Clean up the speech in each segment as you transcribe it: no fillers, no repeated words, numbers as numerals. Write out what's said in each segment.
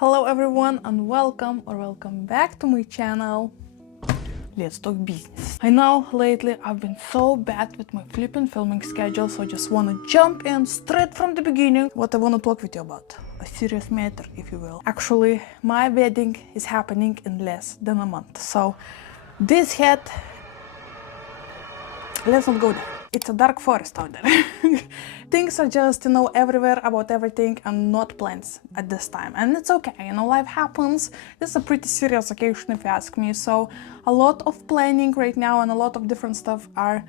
Hello everyone and welcome back to my channel. Let's talk business. I know lately I've been so bad with my flipping filming schedule, so I just wanna jump in straight from the beginning. What I wanna talk with you about. A serious matter, if you will. Actually, my wedding is happening in less than a month. So this hat, let's not go there. It's a dark forest out there. Things are just, everywhere about everything and not plans at this time. And it's okay, life happens. This is a pretty serious occasion if you ask me. So a lot of planning right now and a lot of different stuff are,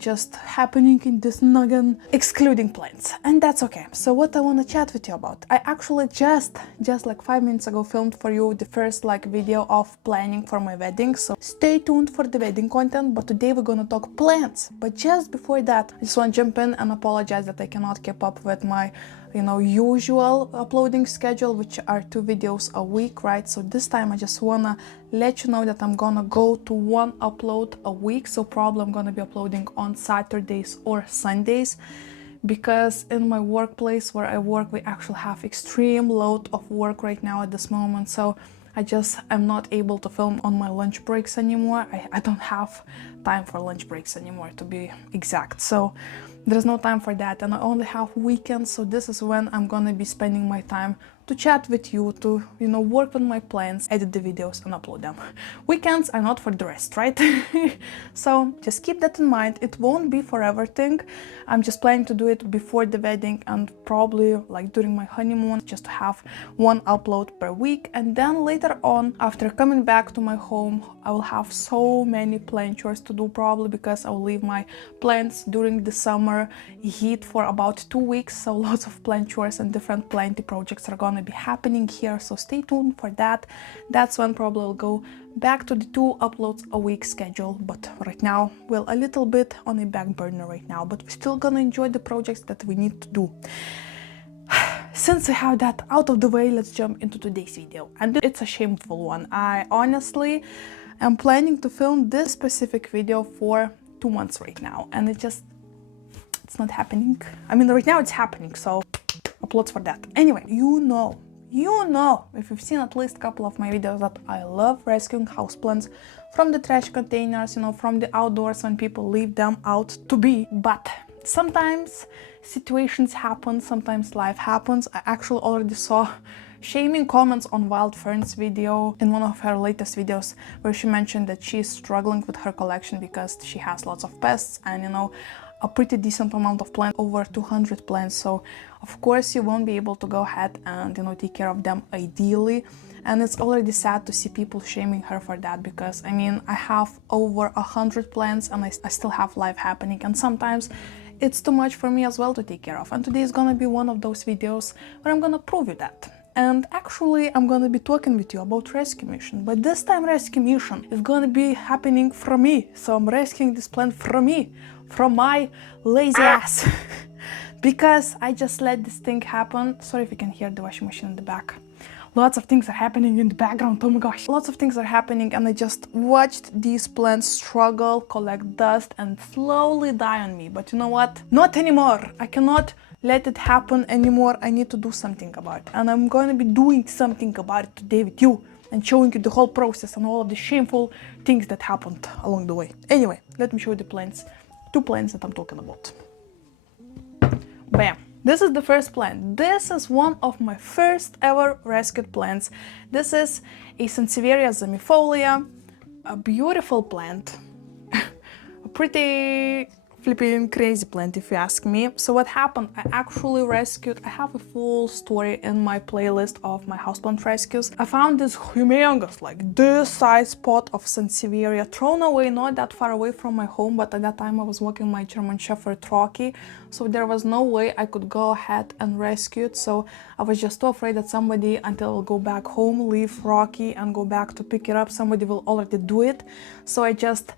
just happening in this noggin, excluding plans. And that's okay. So what I want to chat with you about, I actually just like 5 minutes ago filmed for you the first video of planning for my wedding. So stay tuned for the wedding content, but today we're gonna talk plans. But just before that, I just want to jump in and apologize that I cannot keep up with my usual uploading schedule, which are 2 videos a week, right? So this time I just wanna let you know that I'm gonna go to 1 upload a week. So probably I'm gonna be uploading on Saturdays or Sundays, because in my workplace where I work, we actually have extreme load of work right now at this moment. So I'm not able to film on my lunch breaks anymore. I don't have time for lunch breaks anymore, to be exact. So there's no time for that, and I only have weekends. So this is when I'm gonna be spending my time to chat with you, to work on my plans, edit the videos and upload them. Weekends are not for the rest, right? So just keep that in mind. It won't be forever thing. I'm just planning to do it before the wedding and probably during my honeymoon, just to have 1 upload per week. And then later on, after coming back to my home, I will have so many plan chores to do, probably because I will leave my plants during the summer heat for about 2 weeks. So lots of plan chores and different planty projects are gonna be happening here. So stay tuned for that. That's when probably I'll go back to the 2 uploads a week schedule. But right now, well, a little bit on a back burner right now, but we're still gonna enjoy the projects that we need to do. Since I have that out of the way, let's jump into today's video. And it's a shameful one. I honestly am planning to film this specific video for 2 months right now, and it's not happening. I mean, right now it's happening, so applause for that. Anyway, if you've seen at least a couple of my videos, that I love rescuing houseplants from the trash containers, from the outdoors when people leave them out to be. But sometimes situations happen, sometimes life happens. I actually already saw shaming comments on Wild Fern's video in one of her latest videos, where she mentioned that she's struggling with her collection because she has lots of pests and a pretty decent amount of plants, over 200 plants. So of course you won't be able to go ahead and take care of them ideally. And it's already sad to see people shaming her for that, because I mean, I have over 100 plants and I still have life happening, and sometimes it's too much for me as well to take care of. And today is gonna be one of those videos where I'm gonna prove you that. And actually, I'm gonna be talking with you about rescue mission, but this time rescue mission is gonna be happening from me. So I'm rescuing this plant from me, from my lazy ass, because I just let this thing happen. Sorry if you can hear the washing machine in the back. Lots of things are happening in the background, oh my gosh. Lots of things are happening, and I just watched these plants struggle, collect dust, and slowly die on me. But you know what? Not anymore. I cannot let it happen anymore. I need to do something about it. And I'm going to be doing something about it today with you, and showing you the whole process and all of the shameful things that happened along the way. Anyway, let me show you the plants. 2 plants that I'm talking about. Bam! This is the first plant. This is one of my first ever rescued plants. This is a Sansevieria zamifolia, a beautiful plant, a pretty flipping crazy plant if you ask me. So what happened, I have a full story in my playlist of my houseplant rescues. I found this humongous, this size pot of Sansevieria thrown away, not that far away from my home, but at that time I was walking my German Shepherd Rocky, so there was no way I could go ahead and rescue it. So I was just too afraid that somebody, until I'll go back home, leave Rocky and go back to pick it up, somebody will already do it. So I just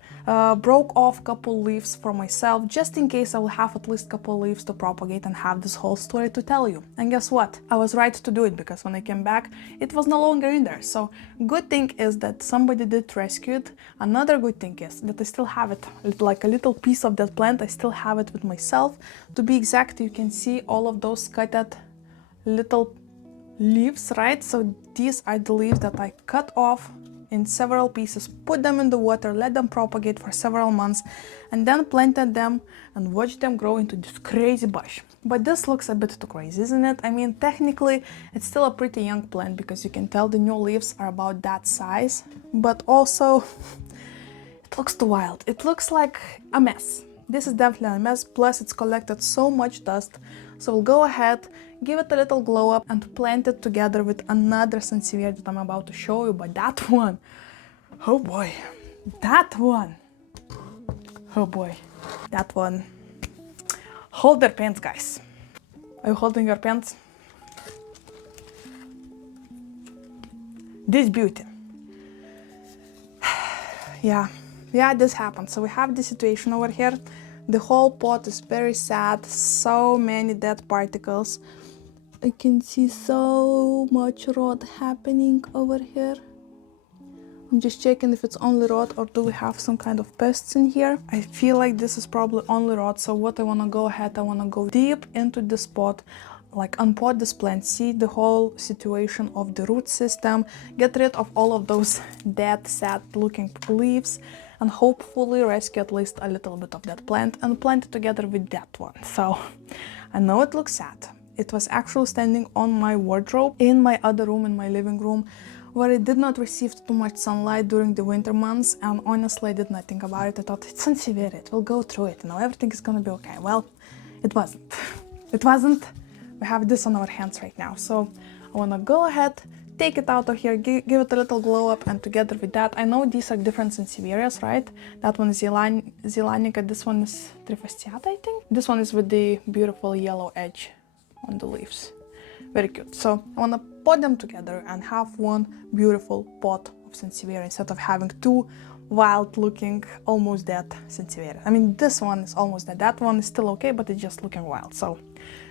broke off a couple leaves for myself, just in case I will have at least a couple leaves to propagate and have this whole story to tell you. And guess what? I was right to do it, because when I came back, it was no longer in there. So good thing is that somebody did rescue it. Another good thing is that I still have it, like a little piece of that plant. I still have it with myself. To be exact, you can see all of those cut little leaves, right? So these are the leaves that I cut off in several pieces, put them in the water, let them propagate for several months, and then planted them and watched them grow into this crazy bush. But this looks a bit too crazy, isn't it? I mean, technically, it's still a pretty young plant because you can tell the new leaves are about that size, but also it looks too wild. It looks like a mess. This is definitely a mess, plus it's collected so much dust. So we'll go ahead, give it a little glow up and plant it together with another sansevieria that I'm about to show you. But that one, oh boy, that one, oh boy, that one. Hold their pants, guys. Are you holding your pants? This beauty. Yeah, this happened. So we have this situation over here. The whole pot is very sad. So many dead particles. I can see so much rot happening over here. I'm just checking if it's only rot or do we have some kind of pests in here. I feel like this is probably only rot. So what I want to go ahead, I want to go deep into this pot, like unpot this plant, see the whole situation of the root system, get rid of all of those dead, sad looking leaves, and hopefully rescue at least a little bit of that plant and plant it together with that one. So I know it looks sad. It was actually standing on my wardrobe in my other room, in my living room, where it did not receive too much sunlight during the winter months, and honestly I did not think about it. I thought it's sansevieria, it will go through it, you know, everything is gonna be okay. Well, it wasn't. It wasn't. We have this on our hands right now, so I wanna go ahead, take it out of here, give it a little glow up, and together with that, I know these are different sansevierias, right? That one is Zelanica, this one is Trifasciata, I think. This one is with the beautiful yellow edge on the leaves. Very cute. So I want to put them together and have one beautiful pot of sansevieria instead of having two wild looking, almost dead sansevieria. I mean, this one is almost dead. That one is still okay, but it's just looking wild. So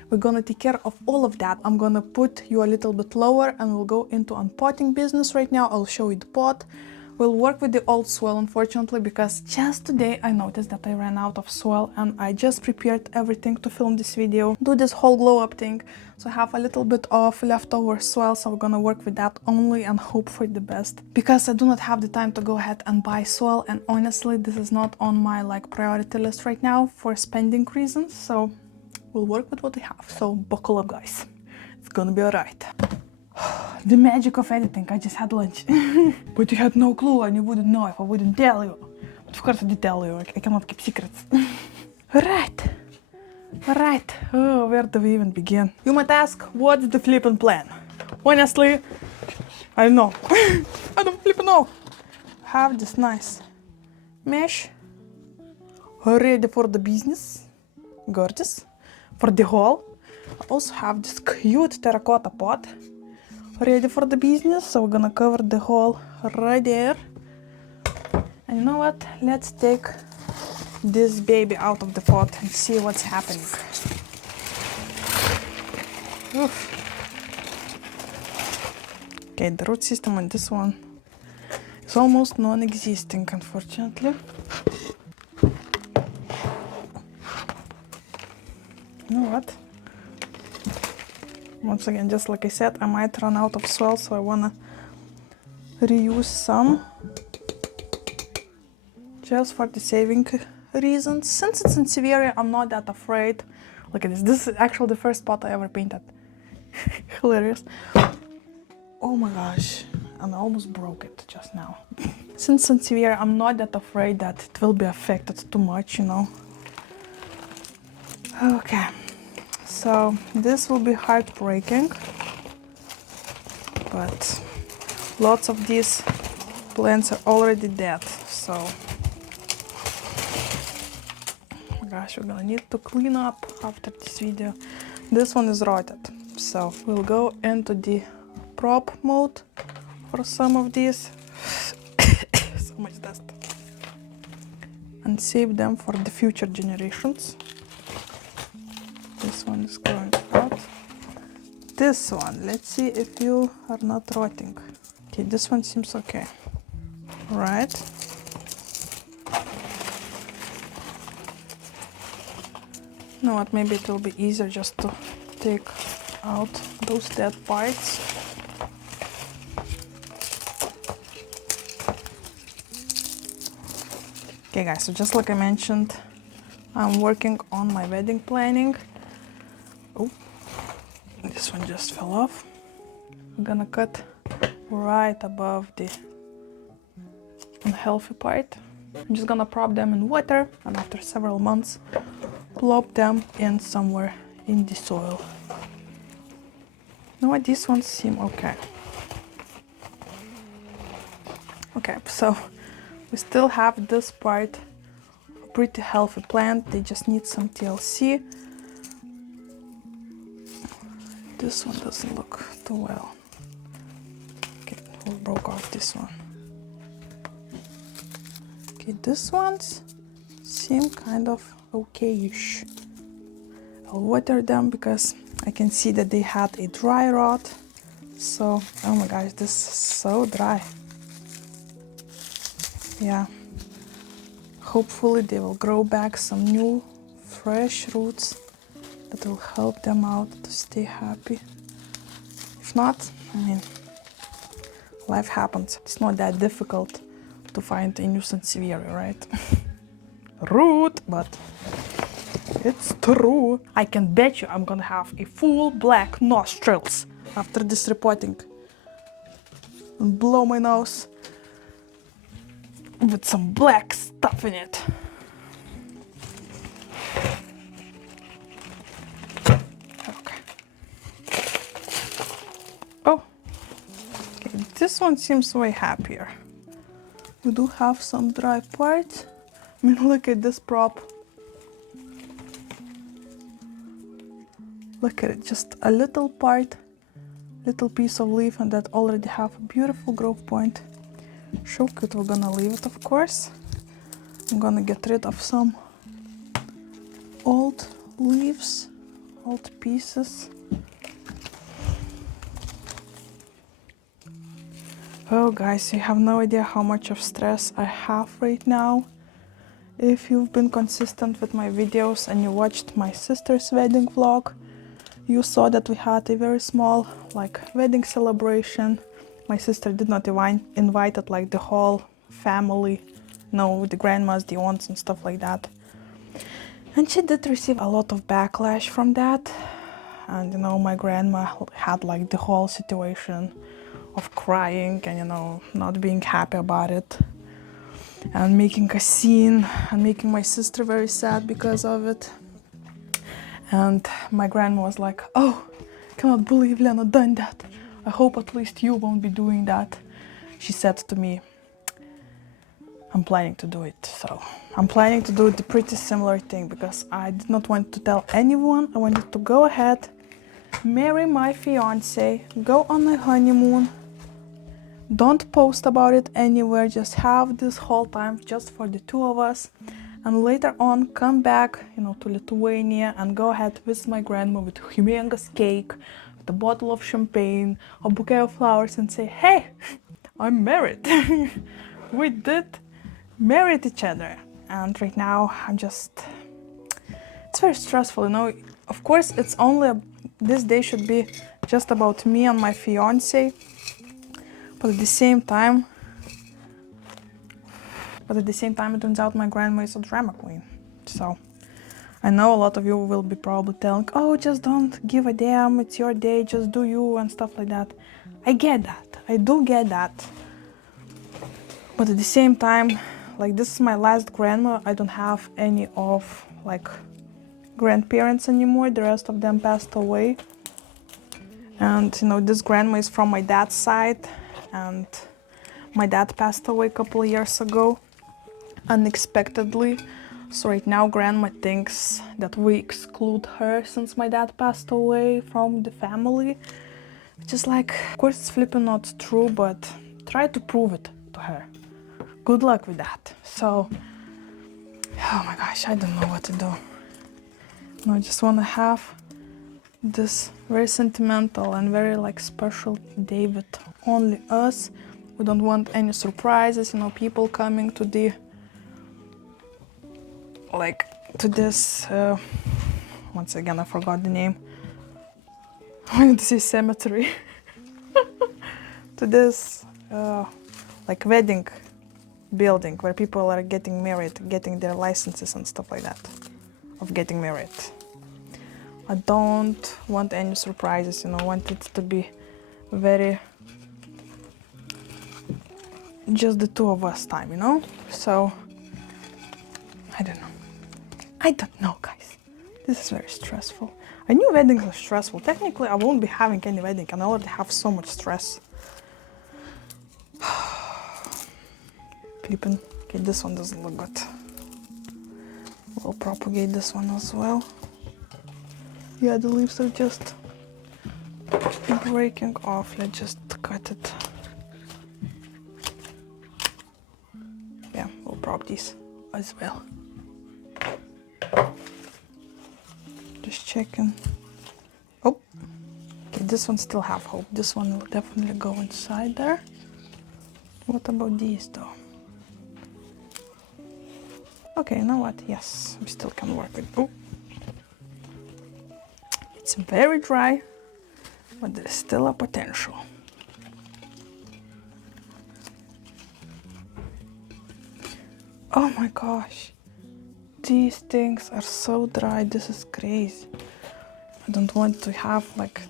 we're gonna take care of all of that. I'm gonna put you a little bit lower and we'll go into unpotting business right now. I'll show you the pot. We'll work with the old soil, unfortunately, because just today I noticed that I ran out of soil and I just prepared everything to film this video, do this whole glow up thing. So I have a little bit of leftover soil, so we're gonna work with that only and hope for the best. Because I do not have the time to go ahead and buy soil, and honestly, this is not on my priority list right now for spending reasons. So we'll work with what we have. So buckle up, guys. It's gonna be alright. The magic of editing, I just had lunch. But you had no clue and you wouldn't know if I wouldn't tell you. But of course I did tell you, I cannot keep secrets. Alright, oh, where do we even begin? You might ask, what's the flippin' plan? Honestly, I don't know. I don't flippin' know. Have this nice mesh ready for the business. Gorgeous. For the haul. I also have this cute terracotta pot ready for the business, so we're gonna cover the hole right there. And you know what? Let's take this baby out of the pot and see what's happening. Oof. Okay, the root system on this one is almost non-existing, unfortunately. You know what? Once again, just like I said, I might run out of soil, so I wanna reuse some just for the saving reasons. Since it's sansevieria, I'm not that afraid. Look at this. This is actually the first pot I ever painted. Hilarious. Oh my gosh, and I almost broke it just now. Since sansevieria, I'm not that afraid that it will be affected too much, you know. Okay. So this will be heartbreaking, but lots of these plants are already dead, so oh my gosh, we're gonna need to clean up after this video. This one is rotted, so we'll go into the prop mode for some of these. So much dust. And save them for the future generations. This one is going out. This one, let's see if you are not rotting. Okay, this one seems okay. Right. You know what, maybe it will be easier just to take out those dead parts. Okay guys, so just like I mentioned, I'm working on my wedding planning. Oh, this one just fell off. I'm gonna cut right above the unhealthy part. I'm just gonna prop them in water, and after several months, plop them in somewhere in the soil. You know what, these ones seem okay. Okay, so we still have this part, a pretty healthy plant. They just need some TLC. This one doesn't look too well. Okay, we broke off this one. Okay, these ones seem kind of okay-ish. I'll water them because I can see that they had a dry rot. So, oh my gosh, this is so dry. Yeah. Hopefully they will grow back some new, fresh roots that will help them out to stay happy. If not, I mean, life happens. It's not that difficult to find a nuisance sansevieria, right? Rude, but it's true. I can bet you I'm gonna have a full black nostrils after this repotting. And blow my nose with some black stuff in it. Okay. Oh, okay, this one seems way happier. We do have some dry parts. I mean, look at this prop. Look at it, just a little part, little piece of leaf, and that already have a beautiful growth point. So cute. We're gonna leave it, of course. I'm gonna get rid of some old leaves, old pieces. Oh guys, you have no idea how much of stress I have right now. If you've been consistent with my videos and you watched my sister's wedding vlog, you saw that we had a very small wedding celebration. My sister did not invited like the whole family, no, the grandmas, the aunts and stuff like that. And she did receive a lot of backlash from that. And you know, my grandma had like the whole situation of crying and, you know, not being happy about it and making a scene and making my sister very sad because of it. And my grandma was like, oh, I cannot believe Lena done that. I hope at least you won't be doing that. She said to me, I'm planning to do it. So I'm planning to do the pretty similar thing because I did not want to tell anyone. I wanted to go ahead, marry my fiance, go on a honeymoon. Don't post about it anywhere, just have this whole time just for the two of us. And later on come back, you know, to Lithuania and go ahead visit my grandma with a humongous cake, with a bottle of champagne, a bouquet of flowers and say, hey, I'm married. We did marry each other. And right now I'm just, it's very stressful, you know. Of course, it's only, this day should be just about me and my fiance. But at the same time, it turns out my grandma is a drama queen. So I know a lot of you will be probably telling, oh, just don't give a damn, it's your day, just do you and stuff like that. I get that, I do get that. But at the same time, like, this is my last grandma. I don't have any of like grandparents anymore. The rest of them passed away. And you know, this grandma is from my dad's side, and my dad passed away a couple of years ago, unexpectedly. So right now grandma thinks that we exclude her since my dad passed away from the family. Which is like, of course it's flipping not true, but try to prove it to her. Good luck with that. So, oh my gosh, I don't know what to do. No, I just want to have this very sentimental and very like special day with only us. We don't want any surprises, you know, people coming to the, like, to this, once again I forgot the name, I want to see cemetery. To this like wedding building where people are getting married, getting their licenses and stuff like that of getting married. I don't want any surprises, you know, I want it to be very just the two of us time, you know? So I don't know, guys. This is very stressful. I knew weddings are stressful. Technically I won't be having any wedding and I already have so much stress. Flipping. Okay, this one doesn't look good. We'll propagate this one as well. Yeah, the leaves are just breaking off. Let's just cut it. Yeah, we'll prop these as well. Just checking. Oh, okay, this one still have hope. This one will definitely go inside there. What about these though? Okay, you know what? Yes, we still can work with. Oh, it's very dry, but there's still a potential. Oh my gosh, these things are so dry. This is crazy. I don't want to have like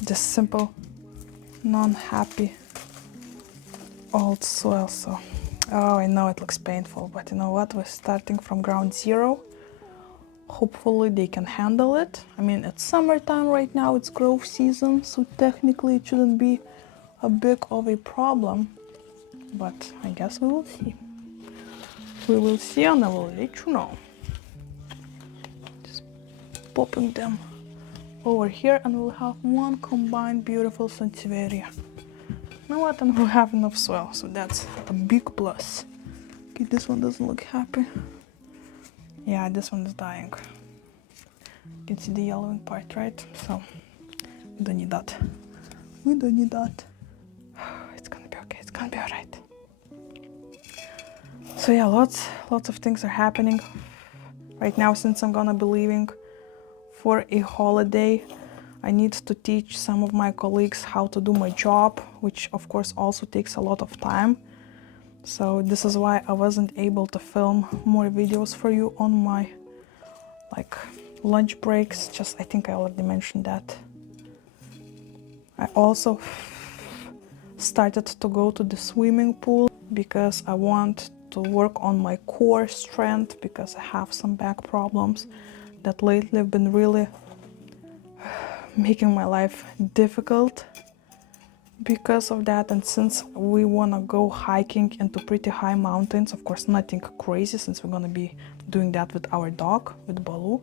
this simple, non-happy old soil. So, oh, I know it looks painful, but you know what? We're starting from ground zero. Hopefully they can handle it. I mean, it's summertime right now, it's growth season, so technically it shouldn't be a big of a problem, but I guess we will see. We will see and I will let you know. Just popping them over here and we'll have one combined beautiful sansevieria. You know what? And we'll have enough soil, so that's a big plus. Okay, this one doesn't look happy. Yeah, this one is dying. You can see the yellowing part, right? So we don't need that. We don't need that. It's gonna be okay. It's gonna be alright. So yeah, lots of things are happening right now. Since I'm gonna be leaving for a holiday, I need to teach some of my colleagues how to do my job, which of course also takes a lot of time. So this is why I wasn't able to film more videos for you on my like lunch breaks. Just I think I already mentioned that. I also started to go to the swimming pool because I want to work on my core strength because I have some back problems that lately have been really making my life difficult because of that. And since we want to go hiking into pretty high mountains, of course nothing crazy since we're going to be doing that with our dog, with Baloo,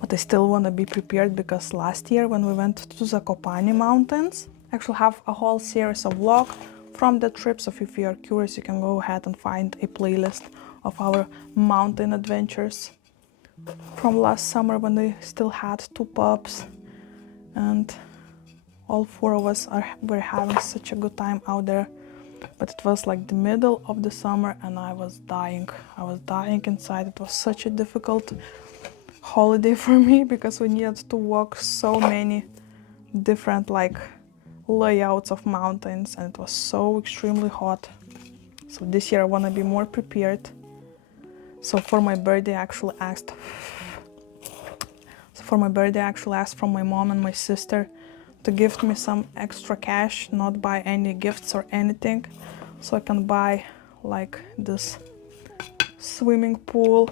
but I still want to be prepared because last year when we went to Zakopane mountains, I actually have a whole series of vlogs from the trip, so if you are curious you can go ahead and find a playlist of our mountain adventures from last summer when we still had 2 pups and all 4 of us were having such a good time out there. But it was like the middle of the summer and I was dying. I was dying inside. It was such a difficult holiday for me because we needed to walk so many different like layouts of mountains and it was so extremely hot. So this year I want to be more prepared. So for my birthday I actually asked from my mom and my sister to gift me some extra cash, not buy any gifts or anything, so I can buy like this swimming pool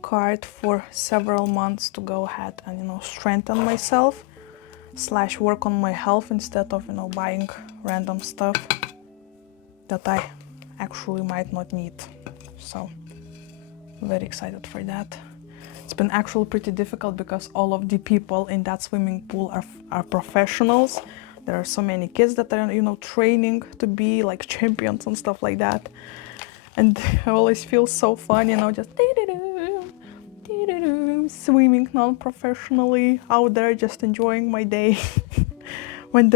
card for several months to go ahead and, you know, strengthen myself / work on my health instead of, you know, buying random stuff that I actually might not need. So very excited for that. It's been actually pretty difficult because all of the people in that swimming pool are professionals. There are so many kids that are, you know, training to be like champions and stuff like that. And I always feel so fun, you know, just swimming non-professionally out there, just enjoying my day. When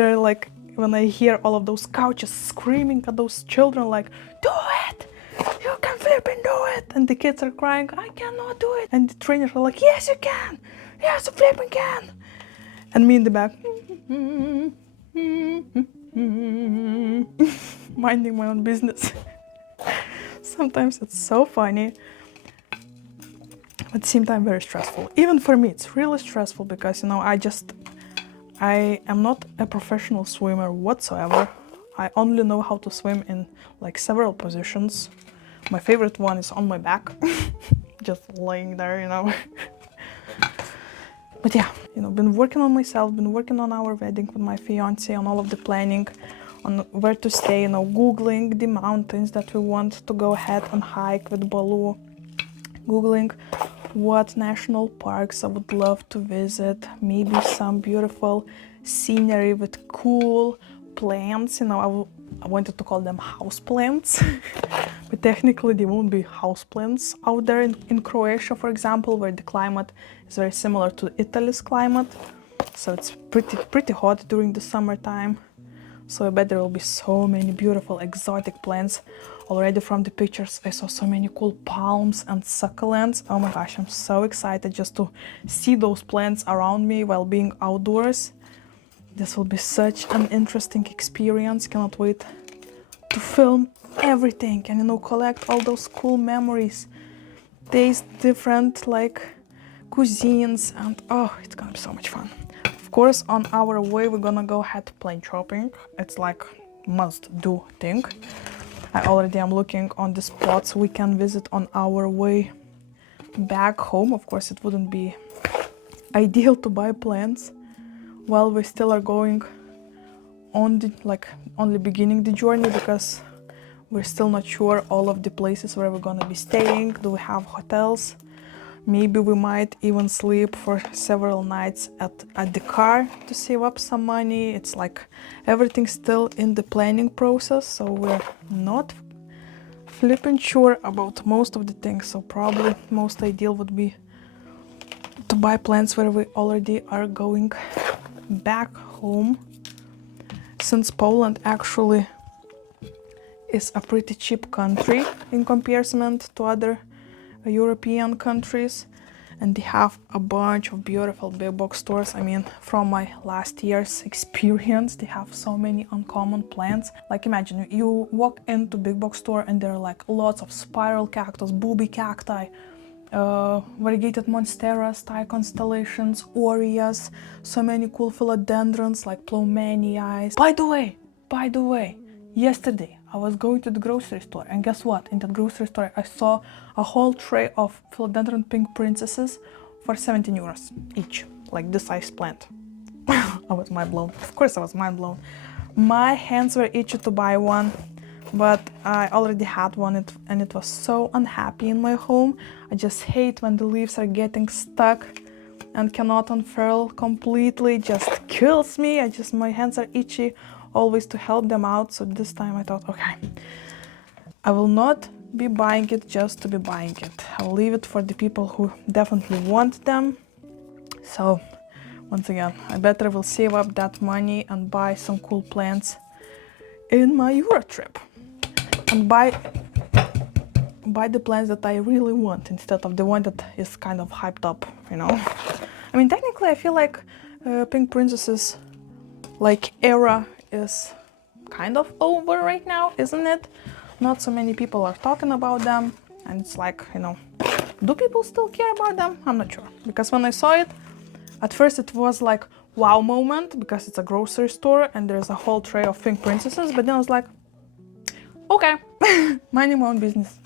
I hear all of those coaches screaming at those children like, do it, You can flip and do it. And the kids are crying, I cannot do it. And the trainers are like, yes, you can. Yes, you flipping can. And me in the back, minding my own business. Sometimes it's so funny, but at the same time very stressful. Even for me, it's really stressful because, you know, I am not a professional swimmer whatsoever. I only know how to swim in like several positions. My favorite one is on my back, just laying there, you know. But yeah, you know, been working on myself, been working on our wedding with my fiance, on all of the planning, on where to stay, you know, Googling the mountains that we want to go ahead and hike with Baloo, Googling what national parks I would love to visit, maybe some beautiful scenery with cool plants, you know, I wanted to call them house plants, but technically they won't be house plants out there in Croatia, for example, where the climate is very similar to Italy's climate, so it's pretty hot during the summertime. So I bet there will be so many beautiful exotic plants. Already from the pictures I saw so many cool palms and succulents. Oh my gosh, I'm so excited just to see those plants around me while being outdoors. This will be such an interesting experience. Cannot wait to film everything and, you know, collect all those cool memories, taste different like cuisines, and oh, it's gonna be so much fun. Of course, on our way we're gonna go ahead plane shopping. It's like must-do thing. I already am looking on the spots we can visit on our way back home. Of course, it wouldn't be ideal to buy plants while we still are going on the, like, only beginning the journey, because we're still not sure all of the places where we're gonna be staying. Do we have hotels? Maybe we might even sleep for several nights at the car to save up some money. It's like everything's still in the planning process, so we're not flipping sure about most of the things. So probably most ideal would be to buy plants where we already are going back home, since Poland actually is a pretty cheap country in comparison to other European countries, and they have a bunch of beautiful big box stores. I mean, from my last year's experience, they have so many uncommon plants. Like, imagine you walk into big box store and there are like lots of spiral cactus, booby cacti, variegated monsteras, Thai constellations, orias, so many cool philodendrons like plomanii. By the way, yesterday I was going to the grocery store, and guess what? In that grocery store I saw a whole tray of philodendron pink princesses for 17 euros each, like this size plant. I was mind blown. Of course I was mind blown. My hands were itchy to buy one, but I already had one and it was so unhappy in my home. I just hate when the leaves are getting stuck and cannot unfurl completely. It just kills me. My hands are itchy always to help them out. So this time I thought, okay, I will not be buying it just to be buying it. I'll leave it for the people who definitely want them. So once again, I better will save up that money and buy some cool plants in my Euro trip, and buy the plants that I really want instead of the one that is kind of hyped up, you know. I mean, technically I feel like pink princesses like era is kind of over right now, isn't it? Not so many people are talking about them, and it's like, you know, do people still care about them? I'm not sure, because when I saw it, at first it was like wow moment because it's a grocery store and there's a whole tray of pink princesses, but then I was like, okay, minding my own business.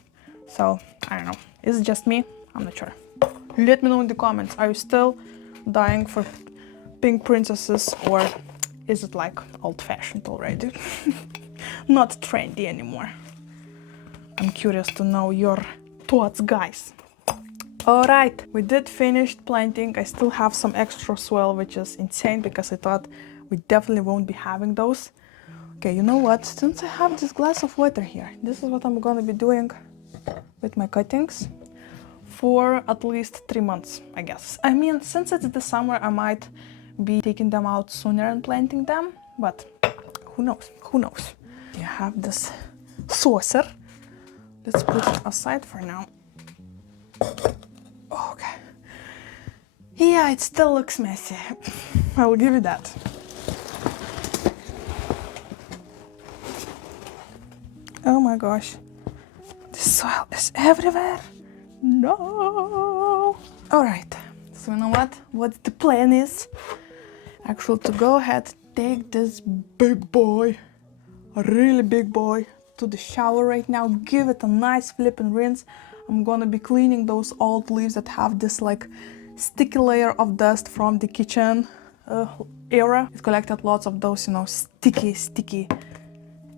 So I don't know, is it just me? I'm not sure. Let me know in the comments, are you still dying for pink princesses, or is it like old-fashioned already? Not trendy anymore. I'm curious to know your thoughts, guys. Alright, we did finish planting. I still have some extra soil, which is insane because I thought we definitely won't be having those. Okay, you know what? Since I have this glass of water here, this is what I'm gonna be doing with my cuttings for at least 3 months, I guess. I mean, since it's the summer, I might be taking them out sooner and planting them, but who knows? Who knows? You have this saucer let's put it aside for now. Okay. Yeah, it still looks messy. I will give you that. Oh my gosh. The soil is everywhere. No. Alright. So you know what the plan is? Actually, to go ahead, take this big boy, a really big boy, to the shower right now, give it a nice flip and rinse. I'm gonna be cleaning those old leaves that have this like sticky layer of dust from the kitchen era. It collected lots of those, you know, sticky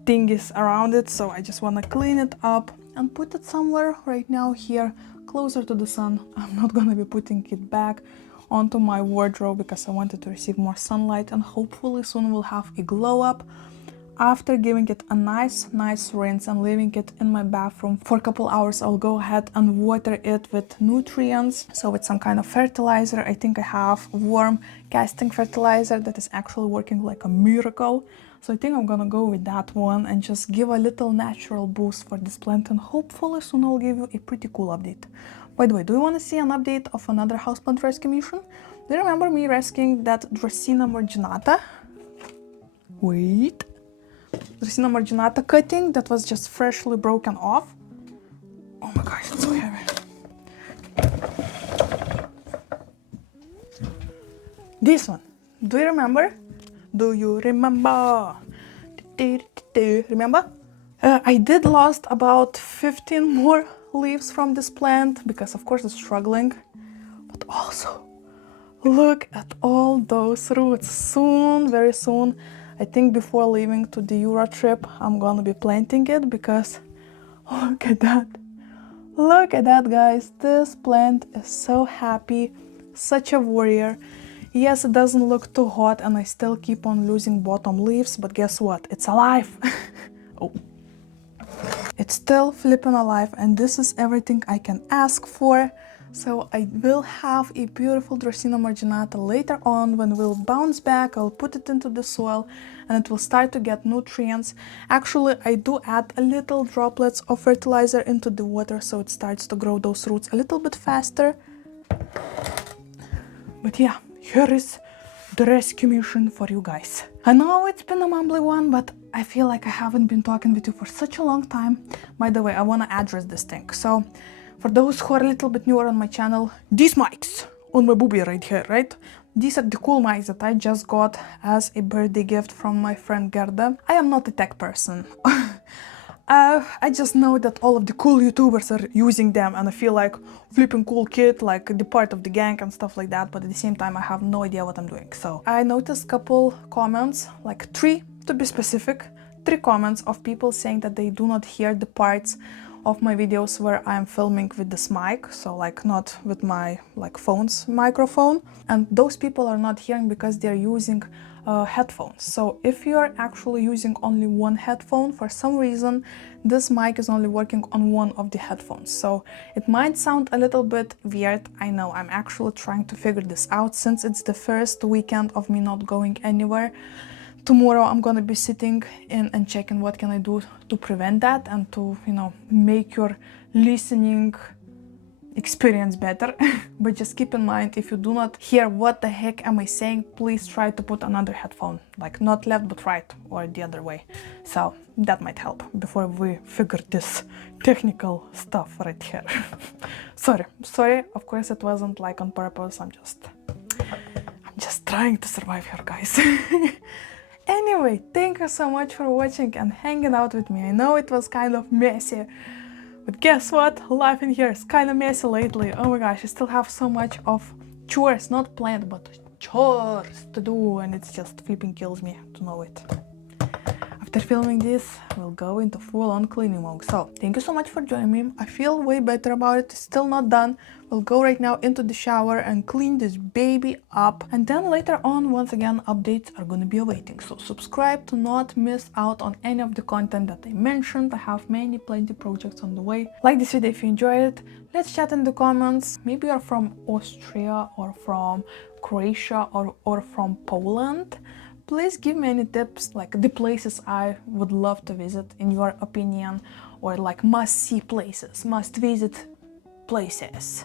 thingies around it, so I just wanna clean it up and put it somewhere right now here, closer to the sun. I'm not gonna be putting it back onto my wardrobe because I wanted to receive more sunlight, and hopefully soon we'll have a glow up. After giving it a nice rinse and leaving it in my bathroom for a couple hours, I'll go ahead and water it with nutrients, so with some kind of fertilizer. I think I have warm casting fertilizer that is actually working like a miracle. So I think I'm gonna go with that one and just give a little natural boost for this plant, and hopefully soon I'll give you a pretty cool update. By the way, do you want to see an update of another houseplant rescue mission? Do you remember me rescuing that Dracaena marginata? Wait. Dracaena marginata cutting that was just freshly broken off. Oh my gosh, it's so heavy. This one. Do you remember? Do you remember? Remember? I did lost about 15 more leaves from this plant because of course it's struggling. But also, look at all those roots. Soon, very soon, I think before leaving to the Euro trip, I'm gonna be planting it because look at that. Look at that, guys. This plant is so happy, such a warrior. Yes, it doesn't look too hot and I still keep on losing bottom leaves, but guess what? It's alive. Oh. It's still flipping alive, and this is everything I can ask for. So I will have a beautiful Dracaena marginata later on. When we'll bounce back, I'll put it into the soil and it will start to get nutrients. Actually, I do add a little droplets of fertilizer into the water so it starts to grow those roots a little bit faster. But yeah, here is the rescue mission for you guys. I know it's been a mumbly one, but I feel like I haven't been talking with you for such a long time. By the way, I want to address this thing. So for those who are a little bit newer on my channel, these mics on my boobie right here, right? These are the cool mics that I just got as a birthday gift from my friend Gerda. I am not a tech person. I just know that all of the cool YouTubers are using them and I feel like flipping cool kid, like the part of the gang and stuff like that, but at the same time I have no idea what I'm doing. So I noticed a couple comments, like 3 to be specific, 3 comments of people saying that they do not hear the parts of my videos where I'm filming with this mic, so like not with my like phone's microphone, and those people are not hearing because they're using headphones. So if you're actually using only one headphone, for some reason this mic is only working on one of the headphones, so it might sound a little bit weird. I know, I'm actually trying to figure this out since it's the first weekend of me not going anywhere. Tomorrow I'm gonna be sitting in and checking what can I do to prevent that and to, you know, make your listening experience better. But just keep in mind, if you do not hear what the heck am I saying, please try to put another headphone, like not left but right or the other way. So that might help before we figure this technical stuff right here. Sorry, of course it wasn't like on purpose. I'm just trying to survive here, guys. Anyway, thank you so much for watching and hanging out with me. I know it was kind of messy, but guess what? Life in here is kind of messy lately. Oh my gosh, I still have so much of chores, not planned, but chores to do, and it's just flipping kills me to know it. After filming this, we'll go into full-on cleaning mode. So, thank you so much for joining me. I feel way better about it. It's still not done. We'll go right now into the shower and clean this baby up. And then later on, once again, updates are gonna be awaiting. So subscribe to not miss out on any of the content that I mentioned. I have plenty projects on the way. Like this video if you enjoyed it. Let's chat in the comments. Maybe you're from Austria or from Croatia or from Poland. Please give me any tips, like the places I would love to visit in your opinion, or like must-see places, must-visit places,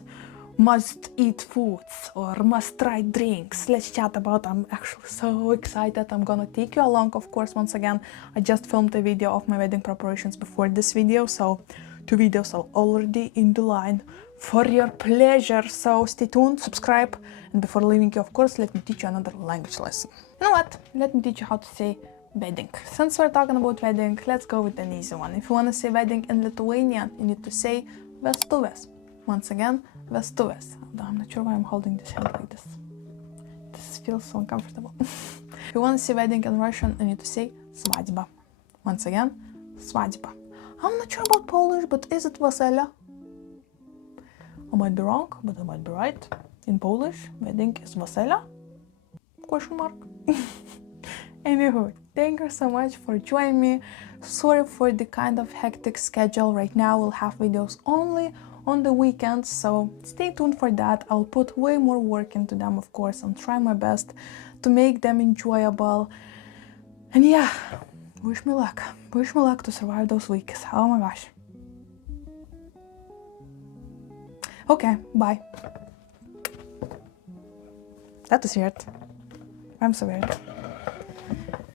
must-eat foods, or must-try drinks. Let's chat about. I'm actually so excited. I'm gonna take you along, of course. Once again, I just filmed a video of my wedding preparations before this video, so 2 videos are already in the line for your pleasure. So stay tuned, subscribe, and before leaving you, of course, let me teach you another language lesson. You know what? Let me teach you how to say wedding. Since we're talking about wedding, let's go with an easy one. If you want to say wedding in Lithuanian, you need to say vestuves. Once again, vestuves. I'm not sure why I'm holding this hand like this. This feels so uncomfortable. If you want to say wedding in Russian, you need to say svadьба. Once again, svadьба. I'm not sure about Polish, but is it vesela? I might be wrong, but I might be right. In Polish, wedding is vesela? Question mark. Anywho, thank you so much for joining me. Sorry for the kind of hectic schedule. Right now we'll have videos only on the weekends, so stay tuned for that. I'll put way more work into them, of course, and try my best to make them enjoyable. And yeah, wish me luck. Wish me luck to survive those weeks. Oh my gosh. Okay, bye. That was weird. I'm so weird.